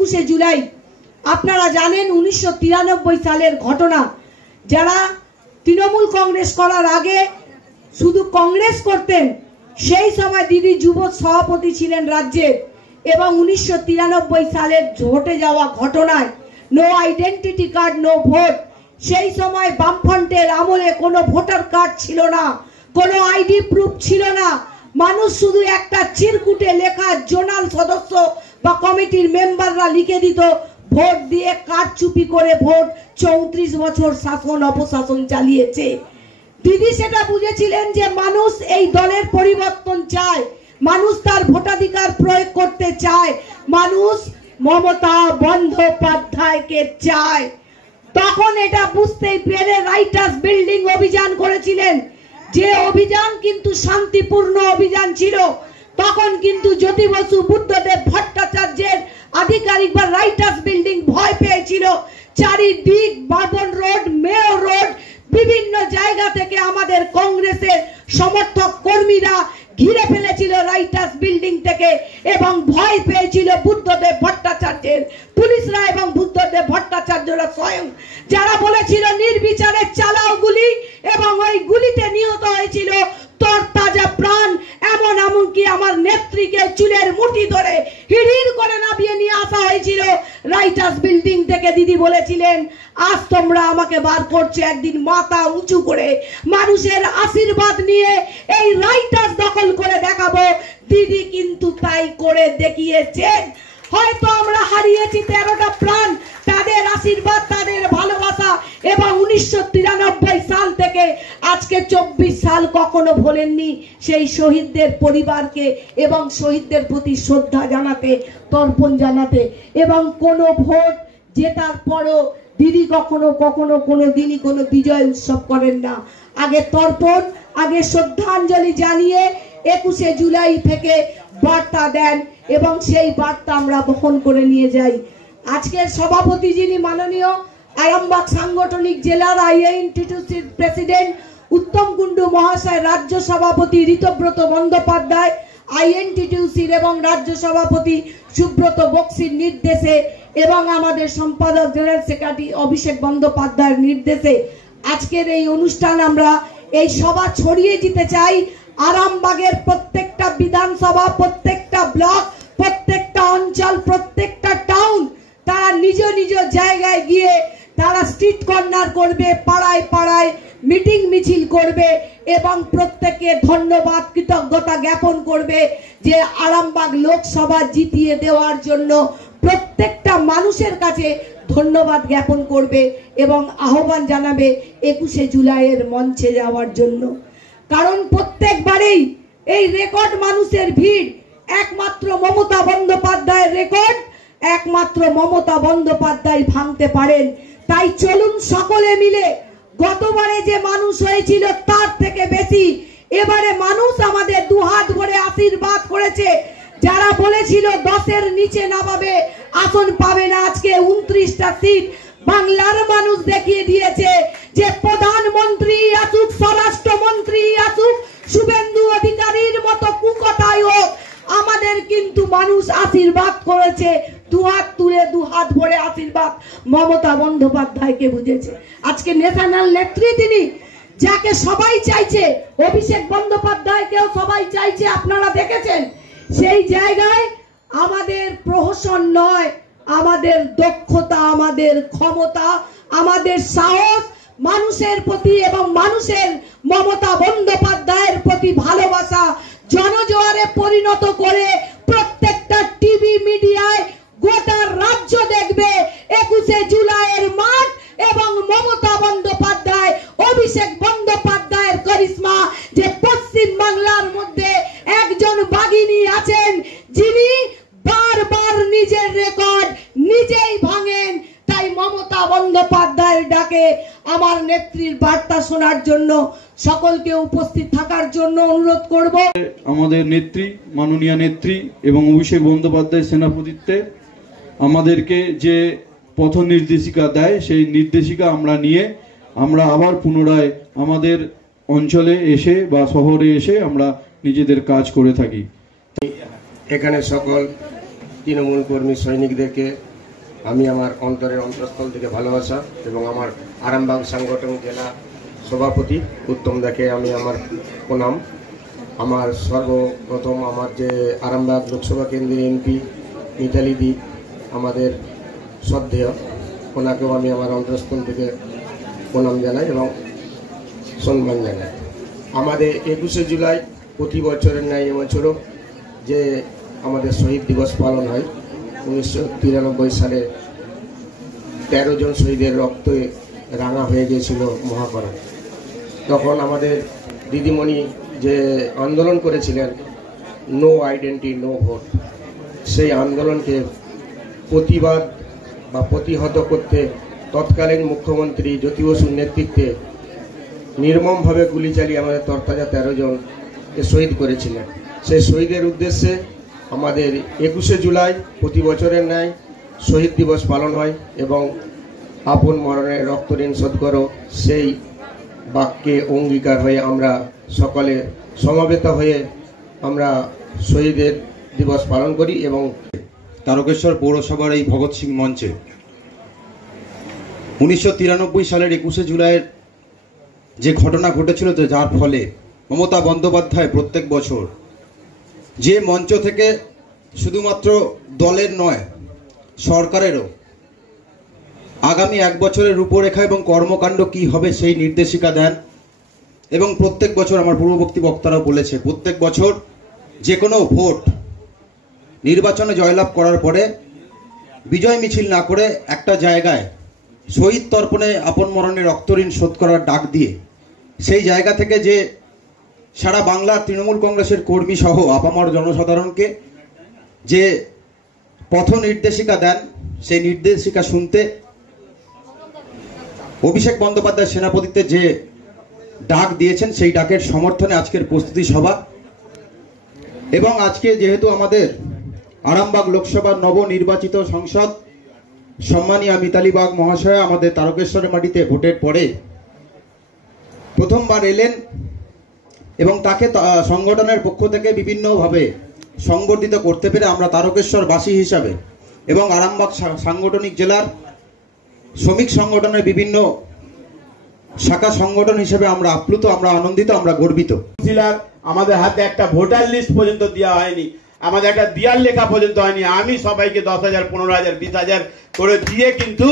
21শে জুলাই আপনারা জানেন 1993 সালের ঘটনা। যারা তৃণমূল কংগ্রেস করার আগে শুধু কংগ্রেস করতেন, সেই সময় দিদি যুব সভাপতি ছিলেন রাজ্যের, এবং 1993 সালের ঘটে যাওয়া ঘটনায় no identity card no vote. সেই সময় বামফ্রন্টের আমলে কোনো ভোটার কার্ড ছিল না, কোনো আইডি প্রুফ ছিল না। মানুষ শুধু একটা চিরকুটে লেখা জোনাল সদস্য বা কমিটির মেম্বাররা লিখে দিত, ভোট দিয়ে কারচুপি করে ভোট। 34 বছর শাসন অপশাসন চালিয়েছে। দিদি সেটা বুঝেছিলেন যে মানুষ এই দলের পরিবর্তন চায়, মানুষ তার ভোটাধিকার প্রয়োগ করতে চায়, মানুষ মমতা বন্দ্যোপাধ্যায়কে চায়। তখন এটা বুঝতেই পেরে রাইটার্স বিল্ডিং অভিযান করেছিলেন, যে অভিযান কিন্তু শান্তিপূর্ণ অভিযান ছিল। তখন কিন্তু জ্যোতি বসু, বুদ্ধদেব ভট্টাচার্যের আধিকারিক বা রাইটার্স বিল্ডিং ভয় পেয়েছিল। চারিদিক বাবন রোড, মেয়র রোড, বিভিন্ন জায়গা থেকে আমাদের কংগ্রেসের সমর্থক কর্মীরা ঘিরে ফেলেছিল রাইটার্স বিল্ডিং থেকে, এবং ভয় পেয়েছিল বুদ্ধদেব ভট্টাচার্যের পুলিশরা এবং বুদ্ধদেব ভট্টাচার্যরা স্বয়ং, যারা বলেছিল নির্বিচারে চালাও গুলি, এবং ওই গুলিতে নিহত হয়েছিল তরতাজা প্রাণ। এমনকি আমার নেত্রীকে চুলের মুঠি ধরে হিড়হিড় করে নামিয়ে নিয়ে আসা হয়েছিল রাইটার্স বিল্ডিং থেকে। দিদি বলেছিলেন, আজ তোমরা আমাকে বার করছে, একদিন মাথা উঁচু করে মানুষের আশীর্বাদ নিয়ে এই রাইটার্স দখল করে দেখাবো। দিদি কিন্তু তাই করে দেখিয়েছেন। হয়তো আমরা হারিয়েছি 13টা প্রাণ, তাদের আশীর্বাদ, তাদের ভালোবাসা, এবং 1993 সাল থেকে আজকে 24 সাল কখনো ভোলেননি সেই শহীদদের পরিবারকে, এবং শহীদদের প্রতি শ্রদ্ধা জানাতে, তর্পণ জানাতে। এবং কোনো ভোট জেতার পরও দিদি কখনো কোনো দিনই কোনো বিজয় উৎসব করেন না। আগে তর্পণ, আগে শ্রদ্ধাঞ্জলি জানিয়ে 21শে জুলাই থেকে বার্তা দেন, এবং সেই বার্তা আমরা বহন করে নিয়ে যাই। আজকের সভাপতি যিনি মাননীয় আরামবাগ সাংগঠনিক জেলার আইএনটিটিউসির প্রেসিডেন্ট উত্তম কুণ্ডু মহাশয়, রাজ্য সভাপতি ঋতব্রত বন্দ্যোপাধ্যায় আইএনটিটিউসির এবং রাজ্য সভাপতি সুব্রত বক্সির নির্দেশে, এবং আমাদের সম্পাদক জেনারেল সেক্রেটারি অভিষেক বন্দ্যোপাধ্যায়ের নির্দেশে আজকের এই অনুষ্ঠান আমরা এই সভা ছড়িয়ে দিতে চাই। আরামবাগের প্রত্যেকটা বিধানসভা, প্রত্যেকটা ব্লক, প্রত্যেকটা অঞ্চল, প্রত্যেকটা টাউন, তারা নিজ নিজ জায়গায় গিয়ে তারা স্ট্রিট কর্নার করবে, পাড়ায় পাড়ায় মিটিং মিছিল করবে, এবং প্রত্যেকে ধন্যবাদ কৃতজ্ঞতা জ্ঞাপন করবে যে আরামবাগ লোকসভা জিতিয়ে দেওয়ার জন্য প্রত্যেকটা মানুষের কাছে ধন্যবাদ জ্ঞাপন করবে, এবং আহ্বান জানাবে 21শে জুলাইয়ের মঞ্চে যাওয়ার জন্য। কারণ প্রত্যেকবারেই এই রেকর্ড মানুষের ভিড় একমাত্র মমতা বন্দ্যোপাধ্যায়ের রেকর্ড, একমাত্র মমতা বন্দ্যোপাধ্যায় ভাঙতে পারেন। তাই চলুন সকলে মিলে, গতবারে যে মানুষ হয়েছিল তার থেকে বেশি এবারে মানুষ আমাদের দুহাত ভরে আশীর্বাদ করেছে। যারা বলেছিল 10-এর নিচে নামাবে, আসন পাবে না, আজকে 29টা সিট বাংলার মানুষ দেখিয়ে দিয়েছে যে প্রধানমন্ত্রী আসুক, স্বরাষ্ট্রমন্ত্রী আসুক, শুভেন্দু অধিকারীর মতো কুকথাই হোক, আমাদের কিন্তু মানুষ আশীর্বাদ করেছে। দুহাত তুলে দুহাত ভরে আশীর্বাদ মমতা বন্দ্যোপাধ্যায়কে বুঝেছে। আজকে ন্যাশনাল নেত্রী তিনি, যাকে সবাই চাইছে, অভিষেক বন্দ্যোপাধ্যায়কেও সবাই চাইছে, আপনারা দেখেছেন। সেই জায়গায় আমাদের প্রহসন নয়, আমাদের দক্ষতা, আমাদের ক্ষমতা, আমাদের সাহস, মানুষের প্রতি এবং মানুষের মমতা বন্দ্যোপাধ্যায়ের প্রতি ভালোবাসা জনজোয়ারে পরিণত করে প্রত্যেকটা টিভি মিডিয়ায় গোটা রাজ্য দেখবে 21শে জুলাইয়ের মাঠ, এবং মমতা বন্দ্যোপাধ্যায়, অভিষেক বন্দ্যোপাধ্যায়ের করিশ্মা, যে পশ্চিম বাংলার মধ্যে একজন বাঘিনী আছেন যিনি বারবার নিজের রেকর্ড নিজেই ভাঙেন। তাই মমতা বন্দ্যোপাধ্যায়ের ডাকে আমার নেত্রীর বার্তা শোনার জন্য সকলকে উপস্থিত থাকার জন্য অনুরোধ করব। আমাদের নেত্রী, মাননীয় নেত্রী এবং অভিষেক বন্দ্যোপাধ্যায় সেনাপতিত্বে আমাদেরকে যে পথ নির্দেশিকা দেয়, সেই নির্দেশিকা আমরা নিয়ে আমরা আবার পুনরায় আমাদের অঞ্চলে এসে বা শহরে এসে আমরা নিজেদের কাজ করে থাকি। এখানে সকল তৃণমূল কর্মী সৈনিকদেরকে আমি আমার অন্তরের অন্তঃস্থল থেকে ভালোবাসা এবং আমার আরামবাগ সাংগঠনিক জেলা সভাপতি উত্তম দাকে আমি আমার প্রণাম। আমার সর্বপ্রথম আমার যে আরামবাগ লোকসভা কেন্দ্রের এমপি মিতালি দি আমাদের শ্রদ্ধেয়, ওনাকেও আমি আমার অন্তঃস্থল থেকে প্রণাম জানাই এবং সম্মান জানাই। আমাদের 21শে জুলাই প্রতি বছরের ন্যায় এবছরও যে আমাদের শহীদ দিবস পালন হয়, 1993 সালে 13 জন শহীদের রক্তে রাঙা হয়ে গিয়েছিল মহাকরণ। তখন আমাদের দিদিমণি যে আন্দোলন করেছিলেন নো আইডেন্টি নো ভোট, সেই আন্দোলনকে প্রতিবাদ বা প্রতিহত করতে তৎকালীন মুখ্যমন্ত্রী জ্যোতি বসুর নেতৃত্বে নির্মমভাবে গুলি চালিয়ে আমাদের তরতাজা 13 জনকে শহীদ করেছিলেন। সেই শহীদের উদ্দেশ্যে আমাদের 21শে জুলাই প্রতি বছরের ন্যায় শহীদ দিবস পালন হয় এবং আপন মরণের রক্তঋণ শোধ করো সেই বাক্যে অঙ্গীকার হয়ে আমরা সকলে সমবেত হয়ে আমরা শহীদের দিবস পালন করি। এবং তারকেশ্বর পৌরসভার এই ভগৎ সিং মঞ্চে 1993 সালের 21শে জুলাইয়ের যে ঘটনা ঘটেছিল, যার ফলে মমতা বন্দ্যোপাধ্যায় প্রত্যেক বছর যে মঞ্চ থেকে শুধুমাত্র দলের নয় সরকারেরও আগামী 1 বছরের রূপরেখা এবং কর্মকাণ্ড কি হবে সেই নির্দেশিকা দেন। এবং প্রত্যেক বছর আমার পূর্ববর্তী বক্তারাও বলেছে, প্রত্যেক বছর যে কোনো ভোট নির্বাচনে জয়লাভ করার পরে বিজয় মিছিল না করে একটা জায়গায় শহীদ তর্পণে আপন মরণের রক্তঋণ শোধ করার ডাক দিয়ে সেই জায়গা থেকে যে সারা বাংলার তৃণমূল কংগ্রেসের কর্মী সহ আপামর জনসাধারণকে যে পথ নির্দেশিকা দেন, সেই নির্দেশিকা শুনতে অভিষেক বন্দ্যোপাধ্যায় সেনাপতিত্বে যে ডাক দিয়েছেন সেই ডাকের সমর্থনে আজকের প্রস্তুতি সভা। এবং আজকে যেহেতু আমাদের আরামবাগ লোকসভার নবনির্বাচিত সংসদ সম্মানীয় মিতালি বাগ মহাশয়া আমাদের তারকেশ্বরের মাটিতে ভোটের পরে প্রথমবার এলেন এবং তাকে সংগঠনের পক্ষ থেকে বিভিন্নভাবে সংবর্ধিত করতে পেরে আমরা তারকেশ্বরবাসী হিসাবে এবং আরামবাগ সাংগঠনিক জেলার শ্রমিক সংগঠনের বিভিন্ন শাখা সংগঠন হিসেবে আমরা আপ্লুত, আমরা আনন্দিত, আমরা গর্বিত। আমাদের হাতে একটা ভোটার লিস্ট পর্যন্ত দেওয়া হয়নি, আমাদের একটা দেয়াল লেখা পর্যন্ত হয়নি। আমি সবাইকে 10,000, 15,000, 20,000 করে দিয়ে কিন্তু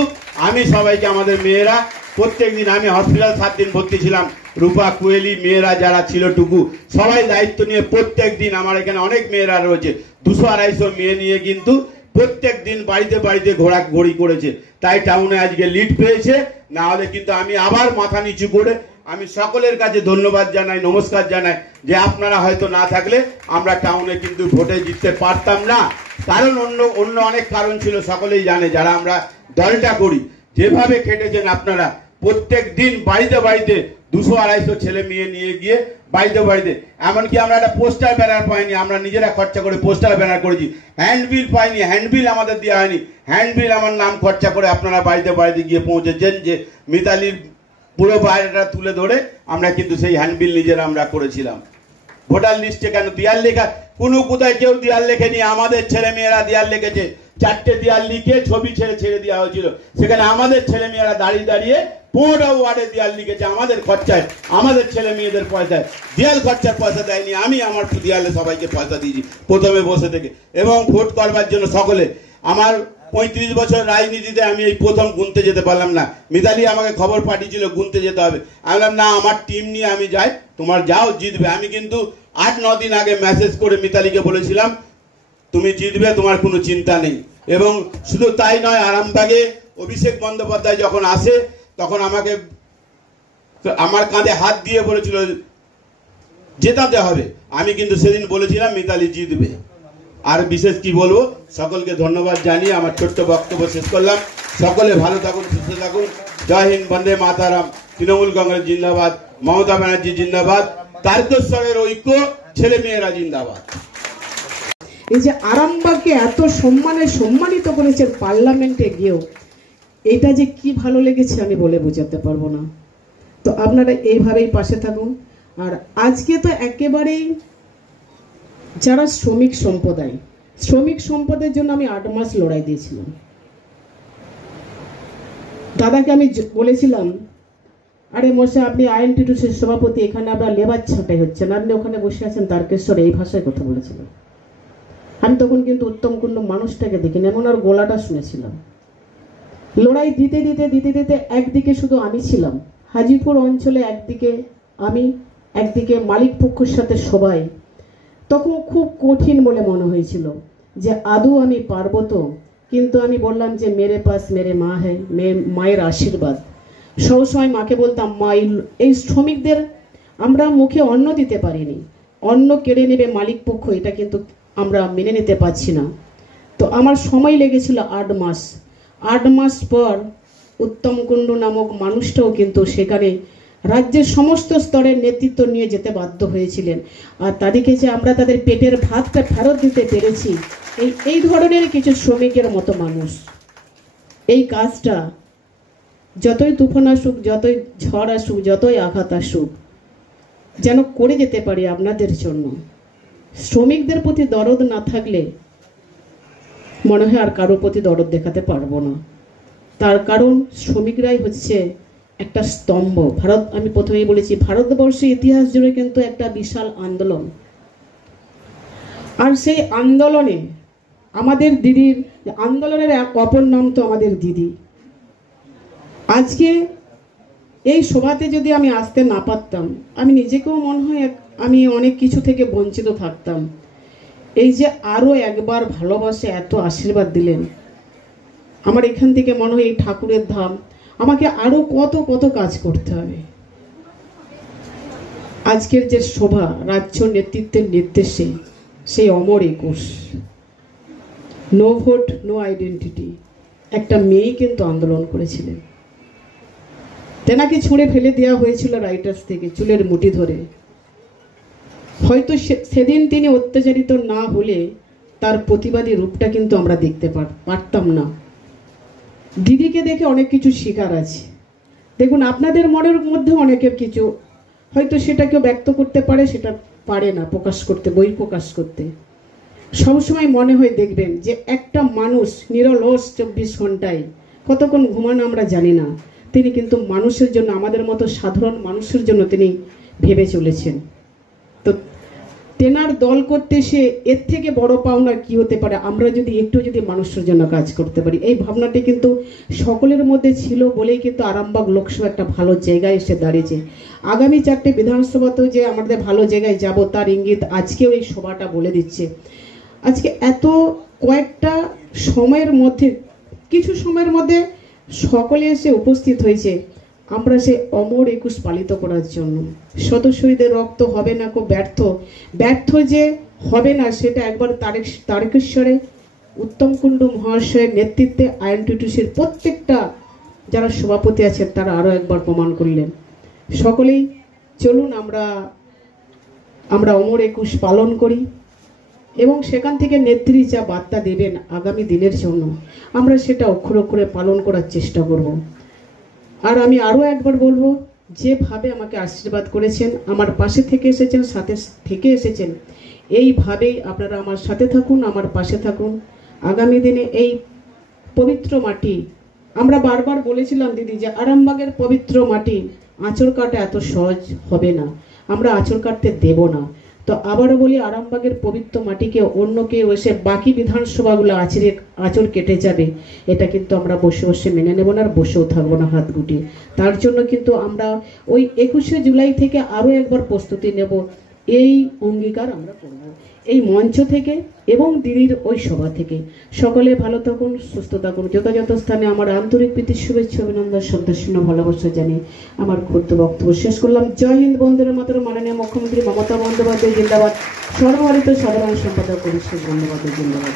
আমি সবাইকে, আমাদের মেয়েরা প্রত্যেক দিন, আমি হসপিটাল 7 দিন ভর্তি ছিলাম, রূপা কুয়েলি মেয়েরা যারা ছিল টুকু সবাই দায়িত্ব নিয়ে প্রত্যেক দিন, আমার এখানে অনেক মেয়েরা রয়েছে, 200-250 মেয়ে নিয়ে কিন্তু প্রত্যেক দিন বাড়িতে বাড়িতে ঘোরাঘুরি করেছে। তাই টাউনে আজকে লিড পেয়েছে, না হলে কিন্তু আমি আবার মাথা নিচু করে আমি সকলের কাছে ধন্যবাদ জানাই, নমস্কার জানাই যে আপনারা হয়তো না থাকলে আমরা টাউনে কিন্তু ভোটে জিততে পারতাম না। কারণ অন্য অনেক কারণ ছিল, সকলেই জানে যারা আমরা দলটা করি। যেভাবে খেটেছেন আপনারা প্রত্যেক দিন বাড়িতে বাড়িতে 200-250 ছেলে মেয়ে নিয়ে গিয়ে বাড়িতে বাড়িতে, এমনকি আমরা একটা পোস্টার ব্যানার পাইনি, আমরা নিজেরা খরচা করে পোস্টার ব্যানার করেছি। হ্যান্ডবিল পাইনি, হ্যান্ডবিল আমাদের দেওয়া হয়নি, হ্যান্ডবিল আমার নাম খরচা করে আপনারা বাড়িতে বাড়িতে গিয়ে পৌঁছেছেন। যে মিতালির পুরো বাইরেটা তুলে ধরে আমরা কিন্তু সেই হ্যান্ডবিল নিজেরা আমরা করেছিলাম। ভোটার লিস্টে কেন দেয়াল লেখা, কোথায় কেউ দেয়াল লেখেনি, আমাদের ছেলে মেয়েরা দেয়াল লিখেছে। 4টে দেয়াল লিখে ছবি ছেড়ে দেওয়া হয়েছিল, সেখানে আমাদের ছেলে মেয়েরা দাঁড়িয়ে দাঁড়িয়ে 15টা ওয়ার্ডে দেয়াল লিখেছে আমাদের খরচায়, আমাদের ছেলে মেয়েদের পয়সায়। দেয়াল খরচার পয়সা দেয়নি, আমি আমার দেয়ালে সবাইকে পয়সা দিয়েছি প্রথমে বসে থেকে। এবং ভোট করবার জন্য সকলে, আমার 35 বছর রাজনীতিতে আমি এই প্রথম গুনতে যেতে পারলাম না। মিতালি আমাকে খবর পাঠিয়েছিল গুনতে যেতে হবে, আমি বললাম না, আমার টিম নিয়ে আমি যাই, তোমার যাও, জিতবে। আমি কিন্তু 8-9 দিন আগে মেসেজ করে মিতালিকে বলেছিলাম তুমি জিতবে, তোমার কোনো চিন্তা নেই। এবং শুধু তাই নয়, আরামবাগে অভিষেক বন্দ্যোপাধ্যায় যখন আসে তখন আমাকে আমার কাঁধে হাত দিয়ে বলেছিল জেতাতে হবে। আমি কিন্তু সেদিন বলেছিলাম মিতালি জিতবে। আর বিশেষ কি বলবো, সকলকে ধন্যবাদ জানিয়ে আমার ছোট্ট বক্তব্য শেষ করলাম। সকলে ভালো থাকুন, সুস্থ থাকুন। জয় হিন্দ, বন্দে মাতারাম। তৃণমূল কংগ্রেস জিন্দাবাদ, মমতা ব্যানার্জি জিন্দাবাদ, তারকেশ্বরের ঐক্য, ছেলে মেয়েরা জিন্দাবাদ। এই যে আরামবাগকে এত সম্মানিত করেছে পার্লামেন্টে গিয়েও, এটা যে কি ভালো লেগেছে আমি বলে বোঝাতে পারবো না। তো আপনারা এইভাবেই পাশে থাকুন। আর আজকে তো একেবারেই যারা শ্রমিক সম্প্রদায়ের জন্য আমি 8 মাস লড়াই দিয়েছিলাম। দাদাকে আমি বলেছিলাম, আরে মশাই আপনি আইএনটিটিউসির সভাপতি, এখানে আমরা লেবার ছাঁটাই হচ্ছে না, আপনি ওখানে বসে আছেন তারকেশ্বর, এই ভাষায় কথা বলেছিলাম। আমি তখন কিন্তু উত্তম কুণ্ডু মানুষটাকে দেখিনি, এমন আর গোলাটা শুনেছিলাম। লড়াই দিতে দিতে দিতে দিতে একদিকে শুধু আমি ছিলাম, হাজিপুর অঞ্চলে একদিকে আমি, একদিকে মালিক পক্ষের সাথে সবাই। তখন খুব কঠিন বলে মনে হয়েছিল যে আদৌ আমি পারবো তো, কিন্তু আমি বললাম যে মেরে পাস মেরে মা হ্যায়, মায়ের আশীর্বাদ। সবসময় মাকে বলতাম, মা এই শ্রমিকদের আমরা মুখে অন্ন দিতে পারিনি, অন্ন কেড়ে নেবে মালিক পক্ষ, এটা কিন্তু আমরা মেনে নিতে পারছি না। তো আমার সময় লেগেছিল 8 মাস। 8 মাস পর উত্তম কুণ্ডু নামক মানুষটাও কিন্তু সেখানে রাজ্যের সমস্ত স্তরের নেতৃত্ব নিয়ে যেতে বাধ্য হয়েছিলেন। আর তাদেরকে যে আমরা তাদের পেটের ভাতটা ফেরত দিতে পেরেছি, এই ধরনের কিছু শ্রমিকের মতো মানুষ। এই কাজটা যতই তুফান আসুক, যতই ঝড় আসুক, যতই আঘাত আসুক, যেন করে যেতে পারি আপনাদের জন্য। শ্রমিকদের প্রতি দরদ না থাকলে মনে হয় আর কারোর প্রতি দরদ দেখাতে পারবো না। তার কারণ শ্রমিকরাই হচ্ছে একটা স্তম্ভ। আমি প্রথমেই বলেছি, ভারতবর্ষের ইতিহাস জুড়ে কিন্তু একটা বিশাল আন্দোলন, আর সেই আন্দোলনে আমাদের দিদির আন্দোলনের এক অপর নাম তো আমাদের দিদি। আজকে এই সভাতে যদি আমি আসতে না পারতাম, আমি নিজেকেও মনে হয় আমি অনেক কিছু থেকে বঞ্চিত থাকতাম। এই যে আরো একবার ভালোবাসে এত আশীর্বাদ দিলেন, আমার এখান থেকে মনে হয় এই ঠাকুরের ধাম, আমাকে আরো কত কত কাজ করতে হবে। আজকের যে সভা রাজ্য নেতৃত্বের নির্দেশে, সেই অমর 21, নো ভোট নো আইডেন্টিটি, একটা মেয়ে কিন্তু আন্দোলন করেছিলেন। তেনাকে ছুঁড়ে ফেলে দেওয়া হয়েছিল রাইটার্স থেকে চুলের মুঠি ধরে। হয়তো সেদিন তিনি অত্যাচারিত না হলে তার প্রতিবাদী রূপটা কিন্তু আমরা দেখতে পারতাম না। দিদিকে দেখে অনেক কিছু শেখার আছে। দেখুন, আপনাদের মনের মধ্যে অনেকের কিছু হয়তো সেটা কেউ ব্যক্ত করতে পারে, সেটা পারে না প্রকাশ করতে, বই প্রকাশ করতে। সবসময় মনে হয় দেখবেন যে একটা মানুষ নিরলস 24 ঘন্টায় কতক্ষণ ঘুমানো আমরা জানি না, তিনি কিন্তু মানুষের জন্য, আমাদের মতো সাধারণ মানুষের জন্য তিনি ভেবে চলেছেন। তো তেনার দল করতে সে এর থেকে বড় পাওনা কি হতে পারে, আমরা যদি একটু মানুষের জন্য কাজ করতে পারি। এই ভাবনাটি কিন্তু সকলের মধ্যে ছিল বলেই কিন্তু আরামবাগ লোকসভা একটা ভালো জায়গায় এসে দাঁড়িয়েছে। আগামী 4টে বিধানসভাতেও যে আমাদের ভালো জায়গায় যাব, তার ইঙ্গিত আজকেও এই সভাটা বলে দিচ্ছে। আজকে এত কয়েকটা সময়ের মধ্যে, কিছু সময়ের মধ্যে সকলে এসে উপস্থিত হয়েছে আমরা সে অমর 21 পালিত করার জন্য। শত শহীদের রক্ত হবে না কো ব্যর্থ যে হবে না, সেটা একবার তারকেশ্বরে উত্তম কুণ্ডু মহাশয়ের নেতৃত্বে আইএনটিটিউসির প্রত্যেকটা যারা সভাপতি আছেন তারা আরো একবার প্রমাণ করলেন। সকলেই চলুন আমরা অমর 21 পালন করি, এবং সেখান থেকে নেত্রী যা বার্তা দেবেন আগামী দিনের জন্য আমরা সেটা অক্ষর অক্ষরে পালন করার চেষ্টা করব। আর আমি আরও একবার বলবো, যেভাবে আমাকে আশীর্বাদ করেছেন, আমার পাশে থেকে এসেছেন, সাথে থেকে এসেছেন, এইভাবেই আপনারা আমার সাথে থাকুন, আমার পাশে থাকুন। আগামী দিনে এই পবিত্র মাটি, আমরা বারবার বলেছিলাম দিদি যে আরামবাগের পবিত্র মাটি আঁচড় কাটা এত সহজ হবে না, আমরা আঁচড় কাটতে দেব না। তো আবারও বলি, আরামবাগের পবিত্র মাটিকে অন্য কেউ এসে বাকি বিধানসভাগুলো আঁচড় কেটে যাবে, এটা কিন্তু আমরা বসে বসে মেনে নেব না, আর বসেও থাকবো না হাত গুটিয়ে। তার জন্য কিন্তু আমরা ওই 21শে জুলাই থেকে আরও একবার প্রস্তুতি নেব, এই অঙ্গীকার আমরা করব এই মঞ্চ থেকে এবং দিদির ওই সভা থেকে। সকলে ভালো থাকুন, সুস্থ থাকুন। যথাযথ স্থানে আমার আন্তরিক প্রীতির শুভেচ্ছা, অভিনন্দন, শ্রদ্ধাশূন্য ভালোবাসা জানিয়ে আমার ক্ষুদ্র বক্তব্য শেষ করলাম। জয় হিন্দ, বন্দে মাতরম। মাননীয় মুখ্যমন্ত্রী মমতা বন্দ্যোপাধ্যায় জিন্দাবাদ। সর্বভারতীয় সাধারণ সম্পাদক অভিষেক বন্দ্যোপাধ্যায় জিন্দাবাদ।